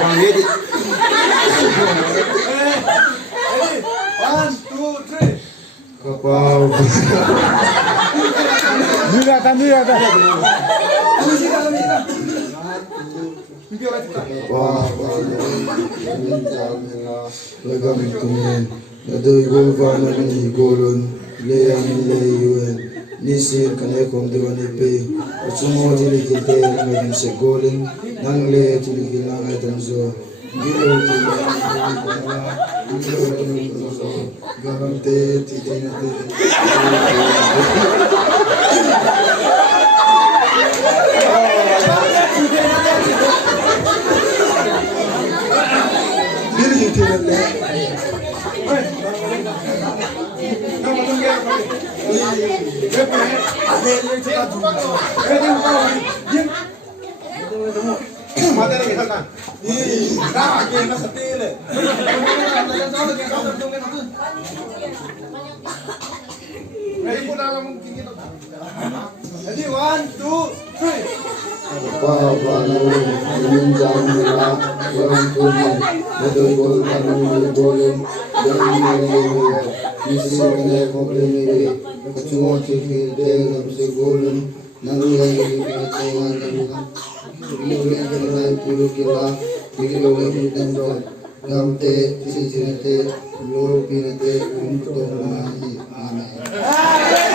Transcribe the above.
Ready? 1, 2, 3. Kapal. Nilatan. Nisir kane kom diwani pe usumo tili kite ngin se golin nangle tili kilang item zo gilo tili garante titi nate dili titi nate Jadi 1, 2, 3. Amen.